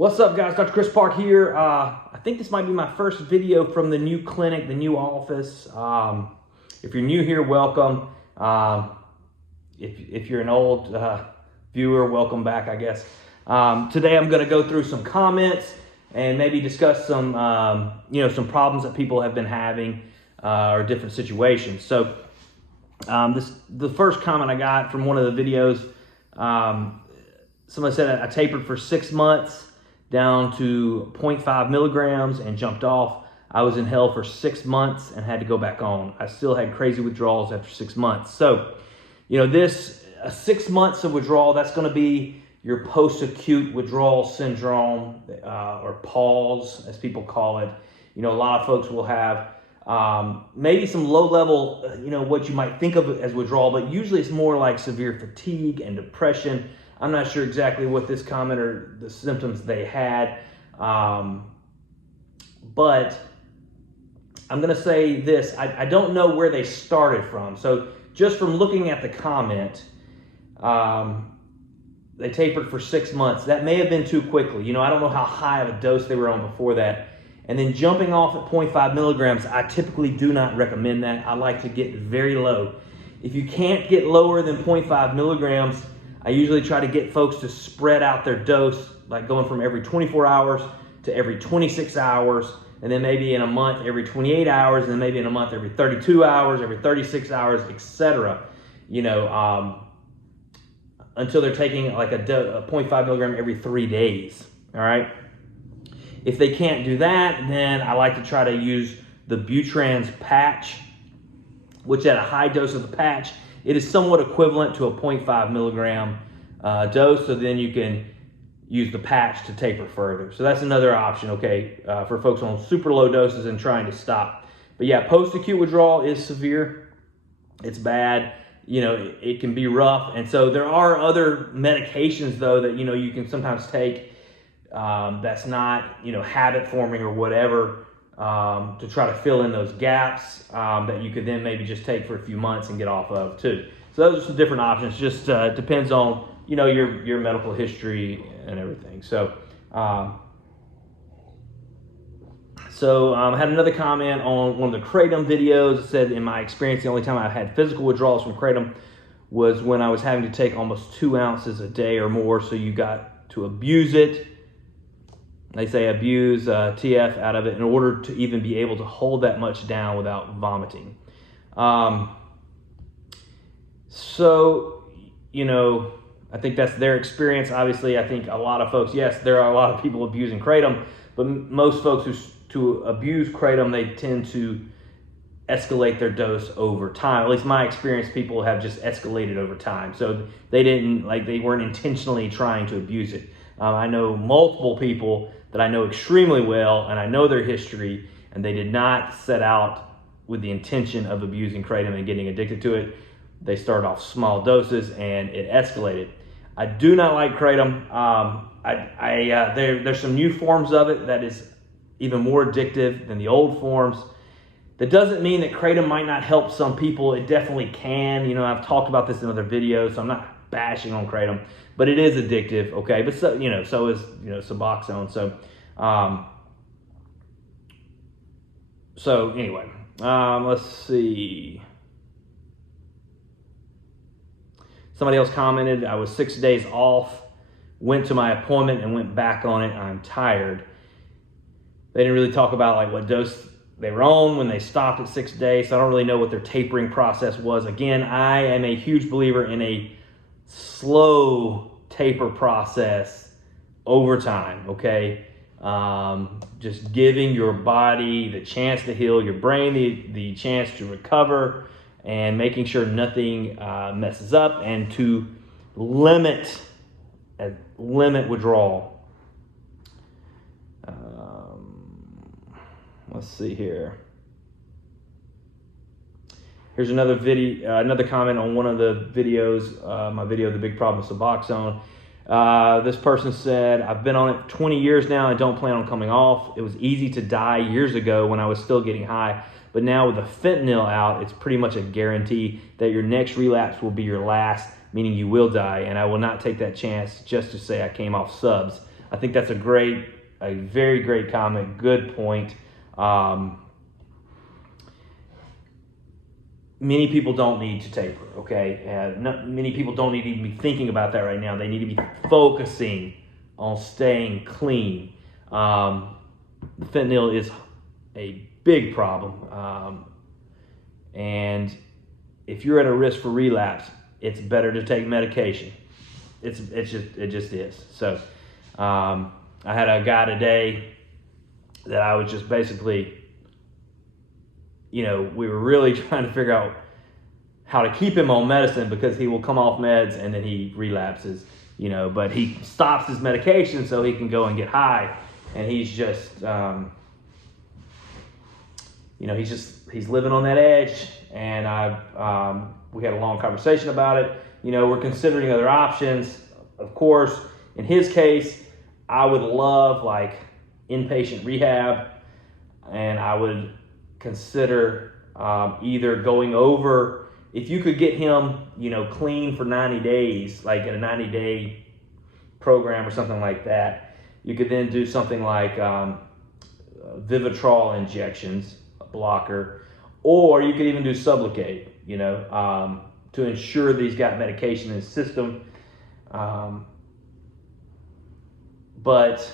What's up, guys? Dr. Chris Park here. I think this might be my first video from the new clinic, the new office. If you're new here, welcome. If you're an old viewer, welcome back, I guess. Today I'm going to go through some comments and maybe discuss some, some problems that people have been having or different situations. So the first comment I got from one of the videos, somebody said I tapered for 6 months down to 0.5 milligrams and jumped off. I was in hell for 6 months and had to go back on. I still had crazy withdrawals after 6 months. So, this 6 months of withdrawal, that's going to be your post-acute withdrawal syndrome, or PAWS, as people call it. A lot of folks will have maybe some low-level, what you might think of as withdrawal, but usually it's more like severe fatigue and depression. I'm not sure exactly what this comment or the symptoms they had, but I'm going to say this. I don't know where they started from. So just from looking at the comment, they tapered for 6 months. That may have been too quickly. I don't know how high of a dose they were on before that. And then jumping off at 0.5 milligrams, I typically do not recommend that. I like to get very low. If you can't get lower than 0.5 milligrams, I usually try to get folks to spread out their dose, like going from every 24 hours to every 26 hours, and then maybe in a month every 28 hours, and then maybe in a month every 32 hours, every 36 hours, etc. Until they're taking like a 0.5 milligram every 3 days, all right? If they can't do that, then I like to try to use the Butrans patch, which at a high dose of the patch, it is somewhat equivalent to a 0.5 milligram dose, so then you can use the patch to taper further. So that's another option, okay, for folks on super low doses and trying to stop. But yeah, post-acute withdrawal is severe. It's bad. It can be rough. And so there are other medications, though, that, you can sometimes take that's not, habit forming or whatever, to try to fill in those gaps that you could then maybe just take for a few months and get off of too. So those are some different options. Just depends on your medical history and everything. So I had another comment on one of the Kratom videos. It said, in my experience, the only time I've had physical withdrawals from Kratom was when I was having to take almost 2 ounces a day or more. So you got to abuse it. They say abuse TF out of it in order to even be able to hold that much down without vomiting. I think that's their experience. Obviously, I think a lot of folks, yes, there are a lot of people abusing Kratom, but most folks who abuse Kratom, they tend to escalate their dose over time. At least my experience, people have just escalated over time. So they weren't intentionally trying to abuse it. I know multiple people that I know extremely well, and I know their history, and they did not set out with the intention of abusing Kratom and getting addicted to it. They started off small doses, and it escalated. I do not like Kratom. There's some new forms of it that is even more addictive than the old forms. That doesn't mean that Kratom might not help some people. It definitely can. I've talked about this in other videos, so I'm not bashing on Kratom, but it is addictive, okay? But so is Suboxone. So anyway, let's see. Somebody else commented, I was 6 days off, went to my appointment and went back on it. I'm tired. They didn't really talk about like what dose they were on when they stopped at 6 days, so I don't really know what their tapering process was. Again, I am a huge believer in a slow taper process over time, okay? Just giving your body the chance to heal, your brain the chance to recover, and making sure nothing messes up, and to limit withdrawal. Let's see here. Here's another video, another comment on one of the videos, my video, The Big Problem with Suboxone. This person said, I've been on it for 20 years now and don't plan on coming off. It was easy to die years ago when I was still getting high, but now with the fentanyl out, it's pretty much a guarantee that your next relapse will be your last, meaning you will die, and I will not take that chance just to say I came off subs. I think that's a very great comment, good point. Many people don't need to taper, okay? Many people don't need to even be thinking about that right now. They need to be focusing on staying clean. Fentanyl is a big problem. And if you're at a risk for relapse, it's better to take medication. It just is. So I had a guy today that I was just basically, we were really trying to figure out how to keep him on medicine because he will come off meds and then he relapses, but he stops his medication so he can go and get high. And he's just, he's living on that edge. And we had a long conversation about it. We're considering other options. Of course, in his case, I would love like inpatient rehab, and I would consider either going over, if you could get him, clean for 90 days, like in a 90-day program or something like that, you could then do something like Vivitrol injections, a blocker, or you could even do Suboxone, to ensure that he's got medication in his system. But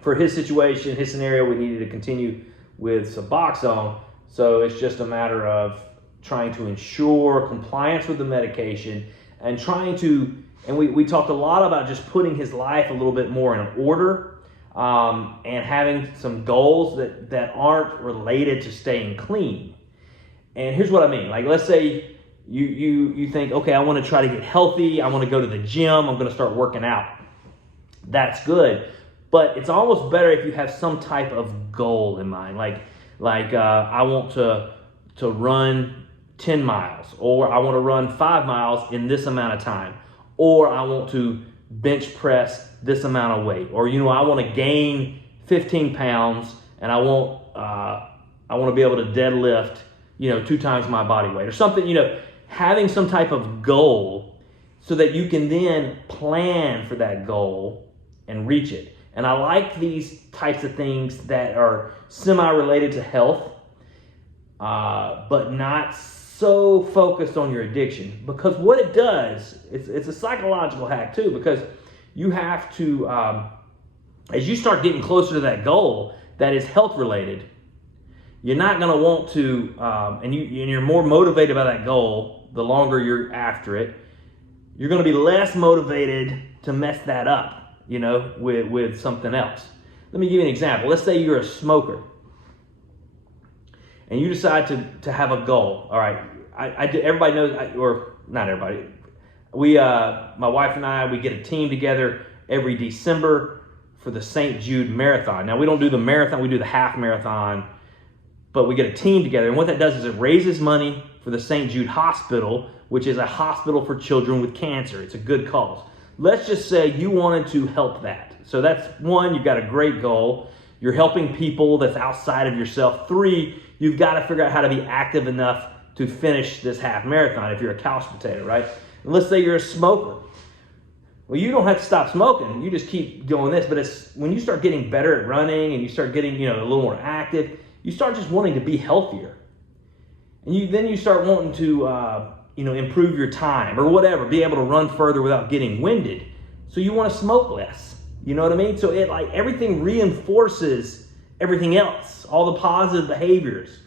for his situation, his scenario, we needed to continue with Suboxone. So it's just a matter of trying to ensure compliance with the medication and we talked a lot about just putting his life a little bit more in order, and having some goals that aren't related to staying clean. And here's what I mean. Like, let's say you think, okay, I want to try to get healthy. I want to go to the gym. I'm going to start working out. That's good. But it's almost better if you have some type of goal in mind. Like I want to run 10 miles, or I want to run 5 miles in this amount of time, or I want to bench press this amount of weight, or I want to gain 15 pounds and I want to be able to deadlift 2 times my body weight or something. Having some type of goal so that you can then plan for that goal and reach it. And I like these types of things that are semi-related to health, but not so focused on your addiction. Because what it does, it's a psychological hack too, because you have to, as you start getting closer to that goal that is health related, you're not going to want to, and you're more motivated by that goal the longer you're after it. You're going to be less motivated to mess that up, with something else. Let me give you an example. Let's say you're a smoker and you decide to have a goal. All right, everybody knows, or not everybody. My wife and I, we get a team together every December for the St. Jude Marathon. Now, we don't do the marathon, we do the half marathon, but we get a team together. And what that does is it raises money for the St. Jude Hospital, which is a hospital for children with cancer. It's a good cause. Let's just say you wanted to help that. So that's one, you've got a great goal. You're helping people that's outside of yourself. 3, you've got to figure out how to be active enough to finish this half marathon if you're a couch potato, right? And let's say you're a smoker. Well, you don't have to stop smoking. You just keep doing this. But it's when you start getting better at running and you start getting, a little more active, you start just wanting to be healthier. And then you start wanting to, improve your time or whatever, be able to run further without getting winded. So you want to smoke less. You know what I mean? So it everything reinforces everything else, all the positive behaviors.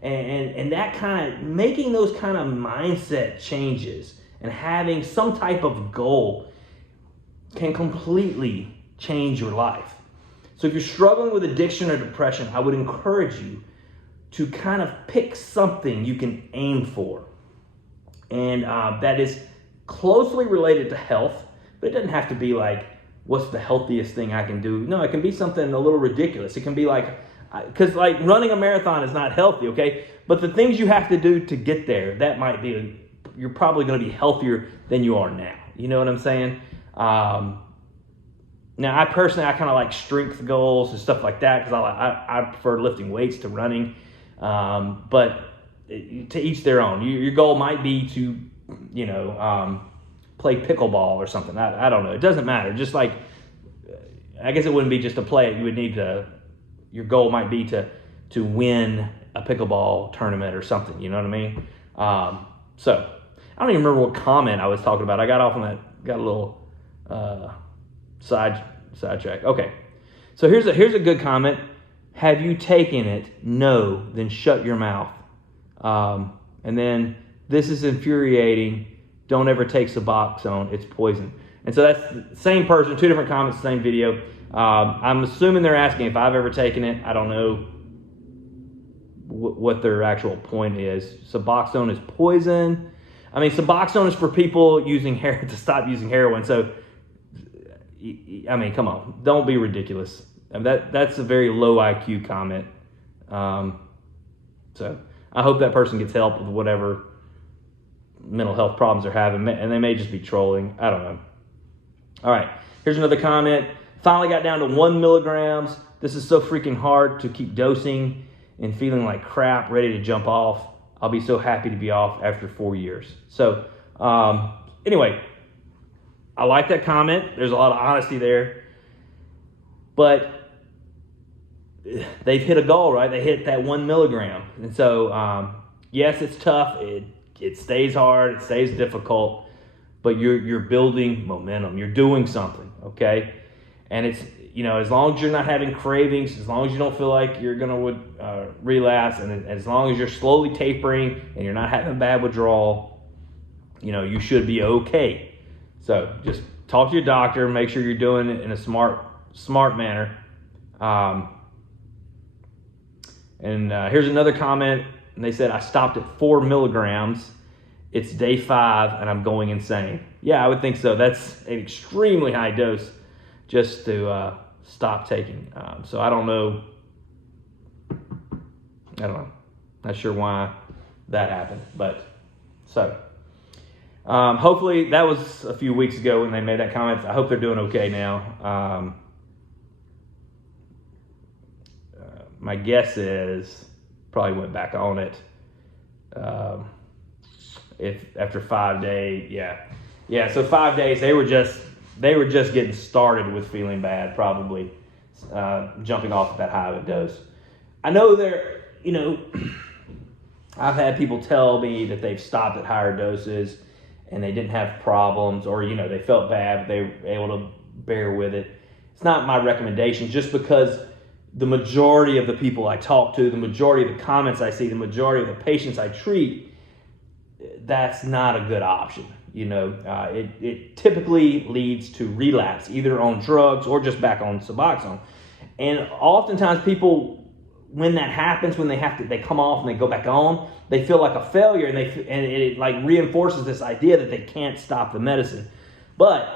And that kind of, making those kind of mindset changes and having some type of goal can completely change your life. So if you're struggling with addiction or depression, I would encourage you to kind of pick something you can aim for. And that is closely related to health, but it doesn't have to be like, what's the healthiest thing I can do? No, it can be something a little ridiculous. It can be like, because like running a marathon is not healthy, okay? But the things you have to do to get there, that might be, you're probably going to be healthier than you are now. You know what I'm saying? Now, I personally kind of like strength goals and stuff like that because I prefer lifting weights to running. But to each their own. Your goal might be to, play pickleball or something. I don't know. It doesn't matter. Just like, I guess it wouldn't be just to play it. You would need to, your goal might be to win a pickleball tournament or something. You know what I mean? So I don't even remember what comment I was talking about. I got off on that, got a little sidetrack. Okay. So here's a good comment. Have you taken it? No. Then shut your mouth. And then, this is infuriating. Don't ever take Suboxone. It's poison. And so that's the same person, two different comments, same video. I'm assuming they're asking if I've ever taken it. I don't know what their actual point is. Suboxone is poison. I mean, Suboxone is for people to stop using heroin. So, I mean, come on. Don't be ridiculous. I mean, that's a very low IQ comment. So I hope that person gets help with whatever mental health problems they're having, and they may just be trolling. I don't know. All right, here's another comment. Finally got down to 1 milligrams. This is so freaking hard to keep dosing and feeling like crap, ready to jump off. I'll be so happy to be off after 4 years. So anyway, I like that comment. There's a lot of honesty there. But they've hit a goal, right? They hit that 1 milligram. And so, yes, it's tough. It stays hard. It stays difficult. But you're building momentum. You're doing something, okay? And it's, as long as you're not having cravings, as long as you don't feel like you're going to relapse, and as long as you're slowly tapering and you're not having bad withdrawal, you should be okay. So just talk to your doctor. Make sure you're doing it in a smart manner. Here's another comment, and they said, I stopped at 4 milligrams. It's day 5, and I'm going insane. Yeah, I would think so. That's an extremely high dose just to stop taking. So I don't know. Not sure why that happened. But so hopefully that was a few weeks ago when they made that comment. I hope they're doing okay now. My guess is probably went back on it. If after 5 days, yeah. So 5 days, they were just getting started with feeling bad, probably jumping off at that high of a dose. I know I've had people tell me that they've stopped at higher doses and they didn't have problems, or they felt bad, but they were able to bear with it. It's not my recommendation, just because the majority of the people I talk to, the majority of the comments I see, the majority of the patients I treat, that's not a good option. It typically leads to relapse, either on drugs or just back on Suboxone. And oftentimes people, when that happens, when they come off and they go back on, they feel like a failure, and it like reinforces this idea that they can't stop the medicine. But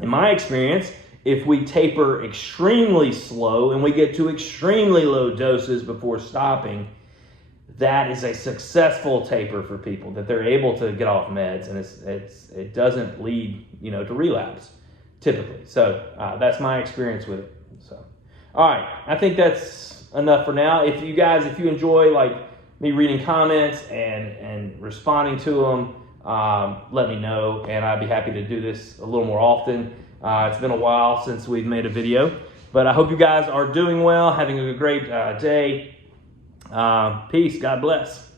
in my experience, if we taper extremely slow and we get to extremely low doses before stopping, that is a successful taper for people, that they're able to get off meds, and it doesn't lead to relapse typically. So that's my experience with it. So all right, I think that's enough for now. If you enjoy like me reading comments and responding to them, let me know, and I'd be happy to do this a little more often. It's been a while since we've made a video, but I hope you guys are doing well, having a great day. Peace. God bless.